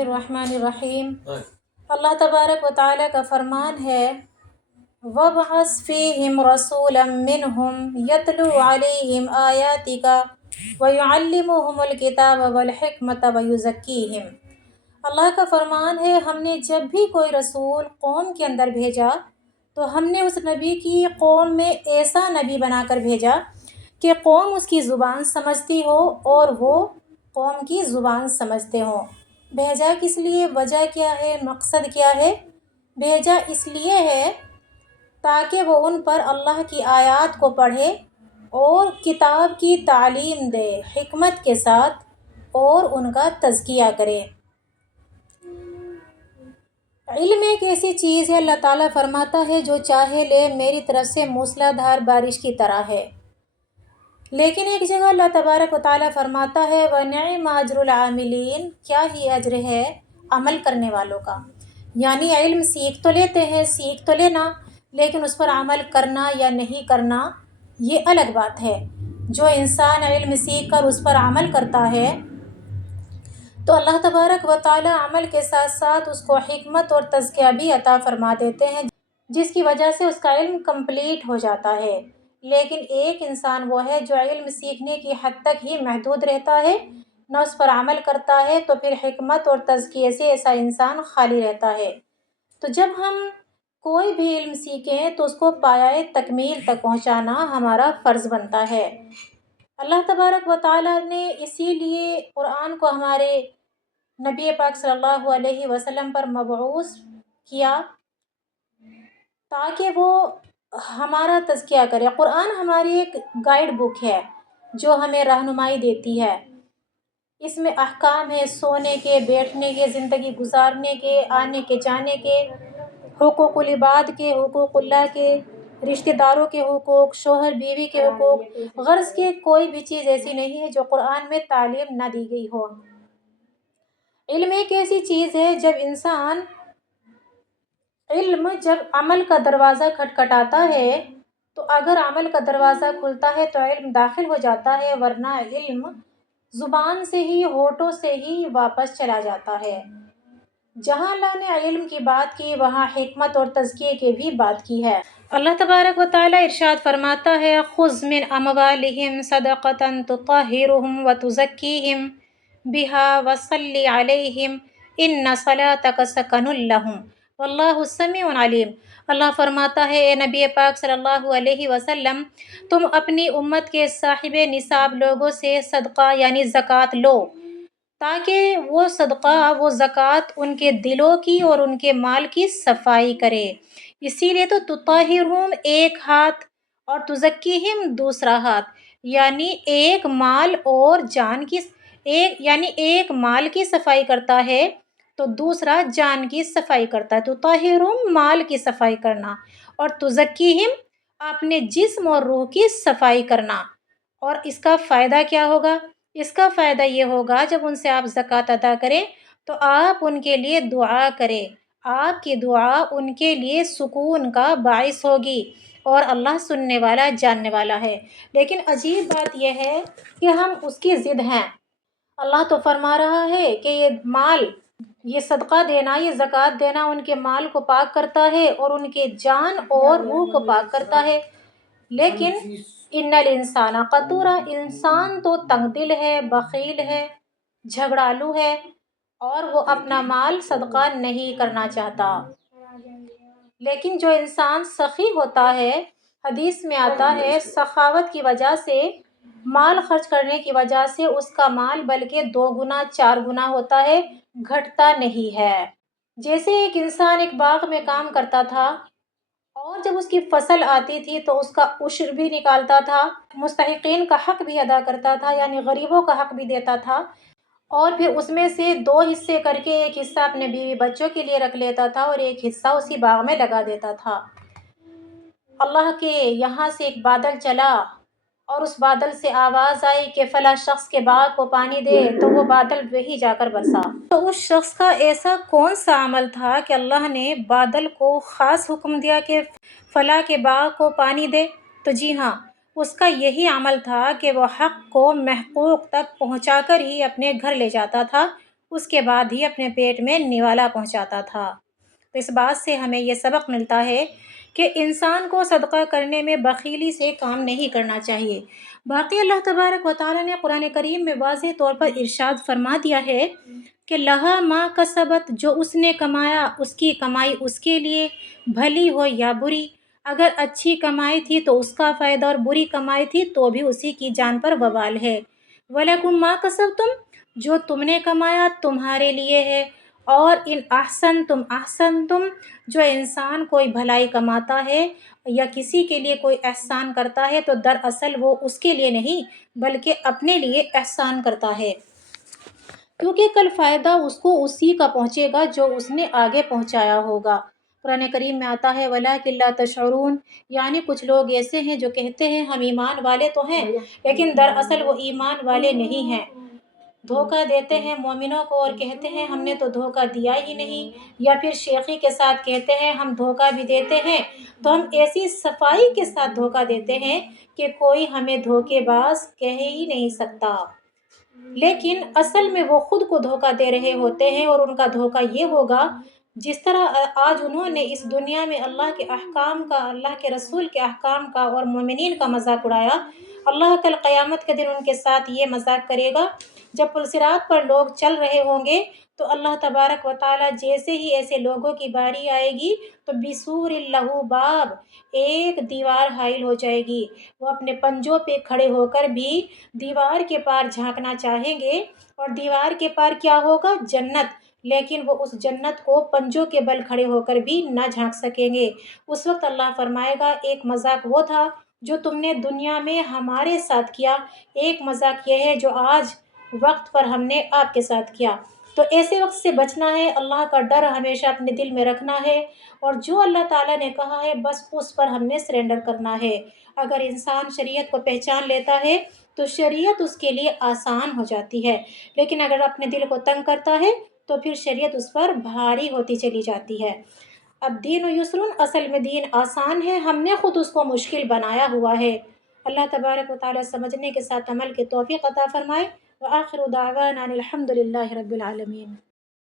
बिस्मिल्लाहिर्रहमानिर्रहीम। अल्लाह तबारक व तआला का फरमान है, वबअस फ़ीहिम रसूलन मिनहुम यतलू अलैहिम आयातिका व युअल्लिमुहुमुल किताब वल हिकमत व युज़क्कीहिम। अल्लाह का फरमान है, हमने जब भी कोई रसूल कौम के अंदर भेजा तो हमने उस नबी की कौम में ऐसा नबी बनाकर भेजा कि कौम उसकी ज़ुबान समझती हो और वो कौम की ज़ुबान समझते हों। भेजा किस लिए, वजह क्या है, मकसद क्या है? भेजा इसलिए है ताकि वो उन पर अल्लाह की आयत को पढ़े और किताब की तालीम दे हिकमत के साथ और उनका तज़किया करे। इल्म एक ऐसी चीज़ है, अल्लाह ताला फरमाता है, जो चाहे ले मेरी तरफ से मूसलाधार बारिश की तरह है। लेकिन एक जगह अल्लाह तबारक व तआला फरमाता है, व निअम अज्रुल आमिलीन, क्या ही अज्र है अमल करने वालों का। यानी इल्म सीख तो लेते हैं, सीख तो लेना, लेकिन उस पर अमल करना या नहीं करना ये अलग बात है। जो इंसान इल्म सीख कर उस पर अमल करता है तो अल्लाह तबारक व तआला अमल के साथ साथ उसको हिकमत और तज़किया भी अता फरमा देते हैं, जिसकी वजह से उसका इल्म कंप्लीट हो जाता है। लेकिन एक इंसान वो है जो इल्म सीखने की हद तक ही महदूद रहता है, न उस पर अमल करता है, तो फिर हिकमत और तज़किये से ऐसा इंसान खाली रहता है। तो जब हम कोई भी इल्म सीखें तो उसको पाया तकमील तक पहुँचाना हमारा फ़र्ज़ बनता है। अल्लाह तबारक व तआला ने इसीलिए कुरान को हमारे नबी पाक सल्लल्लाहु अलैहि वसल्लम पर मबऊस किया ताकि वो हमारा तज़किया करे। कुरान हमारी एक गाइड बुक है जो हमें रहनुमाई देती है। इसमें अहकाम है सोने के, बैठने के, ज़िंदगी गुजारने के, आने के, जाने के, हुकूकुल इबाद के, हुकूकुल्लाह के, रिश्तेदारों के हुकूक, शोहर बीवी के हुकूक। गर्ज़ के कोई भी चीज़ ऐसी नहीं है जो कुरान में तालीम ना दी गई हो। इल्म एक ऐसी चीज़ है, जब अमल का दरवाज़ा खटखटाता है तो अगर अमल का दरवाज़ा खुलता है तो इल्म दाखिल हो जाता है, वरना इल्म ज़ुबान से ही, होठों से ही वापस चला जाता है। जहाँ अल्लाह ने इल्म की बात की वहाँ हिकमत और तज़किये की भी बात की है। अल्लाह तबारक व तआला इरशाद फरमाता है, खुज़ मिन अमवालिहिम सदक़तन तुत्तहिरुहुम व तुज़क्कीहिम बिहा वसल्लि अलैहिम इन्ना सलातक सकनुल लहुम वल्लाहु समीउन अलीम। अल्लाह फरमाता है, ए नबी पाक सल्लल्लाहु अलैहि वसल्लम, तुम अपनी उम्मत के साहिबे निसाब लोगों से सदका यानी ज़कात लो, ताकि वो सदका, वो ज़कात उनके दिलों की और उनके माल की सफाई करे। इसीलिए तो तुताहिरुहुम एक हाथ और तुज़क्कीहिम दूसरा हाथ, यानी एक माल और जान की, एक माल की सफाई करता है तो दूसरा जान की सफाई करता है। तुताहिरुहुम माल की सफाई करना और तुज़क्कीहिम अपने जिस्म और रूह की सफाई करना। और इसका फ़ायदा क्या होगा? इसका फ़ायदा ये होगा, जब उनसे आप ज़कात अदा करें तो आप उनके लिए दुआ करें। आपकी दुआ उनके लिए सुकून का बाइस होगी और अल्लाह सुनने वाला, जानने वाला है। लेकिन अजीब बात यह है कि हम उसकी ज़िद हैं। अल्लाह तो फरमा रहा है कि ये माल, ये सदका देना, ये ज़कात देना उनके माल को पाक करता है और उनके जान और रूह को पाक करता है। लेकिन इन्नल इंसाना कतूरा, इंसान तो तंगदिल है, बख़ील है, झगड़ालू है और वो अपना माल सदका नहीं करना चाहता। लेकिन जो इंसान सखी होता है, हदीस में आता है, सखावत की वजह से, माल खर्च करने की वजह से उसका माल बल्कि 2 गुना 4 गुना होता है, घटता नहीं है। जैसे एक इंसान एक बाग में काम करता था और जब उसकी फसल आती थी तो उसका उश्र भी निकालता था, मुस्तहिकीन का हक भी अदा करता था, यानी गरीबों का हक भी देता था, और फिर उसमें से 2 हिस्से करके एक हिस्सा अपने बीवी बच्चों के लिए रख लेता था और एक हिस्सा उसी बाग में लगा देता था। अल्लाह के यहाँ से एक बादल चला और उस बादल से आवाज़ आई कि फ़ला शख्स के बाग को पानी दे, तो वो बादल वही जाकर बरसा। तो उस शख्स का ऐसा कौन सा अमल था कि अल्लाह ने बादल को ख़ास हुक्म दिया कि फ़ला के बाग को पानी दे? तो जी हाँ, उसका यही अमल था कि वह हक़ को महक़ूक़ तक पहुँचा कर ही अपने घर ले जाता था اس کے بعد ہی اپنے پیٹ میں نوالا پہنچاتا تھا۔ تو اس بات سے ہمیں یہ سبق ملتا ہے کہ انسان کو صدقہ کرنے میں بخیلی سے کام نہیں کرنا چاہیے۔ باقی اللہ تبارک و تعالیٰ نے قرآن کریم میں واضح طور پر ارشاد فرما دیا ہے کہ لہا ما کسبت، جو اس نے کمایا اس کی کمائی اس کے لیے، بھلی ہو یا بری۔ اگر اچھی کمائی تھی تو اس کا فائدہ، اور بری کمائی تھی تو بھی اسی کی جان پر وبال ہے۔ وَلَكُمْ مَا كَسَبْتُمْ، جو تم نے کمایا تمہارے لیے ہے۔ اور ان احسنتم، جو انسان کوئی بھلائی کماتا ہے یا کسی کے لیے کوئی احسان کرتا ہے تو دراصل وہ اس کے لیے نہیں بلکہ اپنے لیے احسان کرتا ہے، کیونکہ کل فائدہ اس کو اسی کا پہنچے گا جو اس نے آگے پہنچایا ہوگا۔ قرآن کریم میں آتا ہے وَلَٰكِن لَا تَشْعُرُونَ، یعنی کچھ لوگ ایسے ہیں جو کہتے ہیں ہم ایمان والے تو ہیں لیکن دراصل وہ ایمان والے نہیں ہیں، دھوکہ دیتے ہیں مومنوں کو اور کہتے ہیں ہم نے تو دھوکہ دیا ہی نہیں، یا پھر شیخی کے ساتھ کہتے ہیں ہم دھوکہ بھی دیتے ہیں تو ہم ایسی صفائی کے ساتھ دھوکہ دیتے ہیں کہ کوئی ہمیں دھوکے باز کہہ ہی نہیں سکتا، لیکن اصل میں وہ خود کو دھوکہ دے رہے ہوتے ہیں۔ اور ان کا دھوکہ یہ ہوگا جس طرح آج انہوں نے اس دنیا میں اللہ کے احکام کا، اللہ کے رسول کے احکام کا اور مومنین کا مذاق اڑایا، اللہ کل قیامت کے دن ان کے ساتھ یہ مذاق کرے گا۔ جب پلصراط پر لوگ چل رہے ہوں گے تو اللہ تبارک و تعالیٰ جیسے ہی ایسے لوگوں کی باری آئے گی تو بسور لہو باب، ایک دیوار حائل ہو جائے گی، وہ اپنے پنجوں پہ کھڑے ہو کر بھی دیوار کے پار جھانکنا چاہیں گے، اور دیوار کے پار کیا ہوگا؟ جنت، لیکن وہ اس جنت کو پنجوں کے بل کھڑے ہو کر بھی نہ جھانک سکیں گے۔ اس وقت اللہ فرمائے گا ایک مذاق وہ تھا جو تم نے دنیا میں ہمارے ساتھ کیا، ایک مذاق یہ ہے جو آج وقت پر ہم نے آپ کے ساتھ کیا۔ تو ایسے وقت سے بچنا ہے، اللہ کا ڈر ہمیشہ اپنے دل میں رکھنا ہے، اور جو اللہ تعالیٰ نے کہا ہے بس اس پر ہم نے سرنڈر کرنا ہے۔ اگر انسان شریعت کو پہچان لیتا ہے تو شریعت اس کے لیے آسان ہو جاتی ہے، لیکن اگر اپنے دل کو تنگ کرتا ہے تو پھر شریعت اس پر بھاری ہوتی چلی جاتی ہے۔ الدین یسر، اصل میں دین آسان ہے، ہم نے خود اس کو مشکل بنایا ہوا ہے۔ اللہ تبارک و تعالیٰ سمجھنے کے ساتھ عمل کی توفیق عطا فرمائے۔ وآخر دعوانا الحمد للہ رب العالمین۔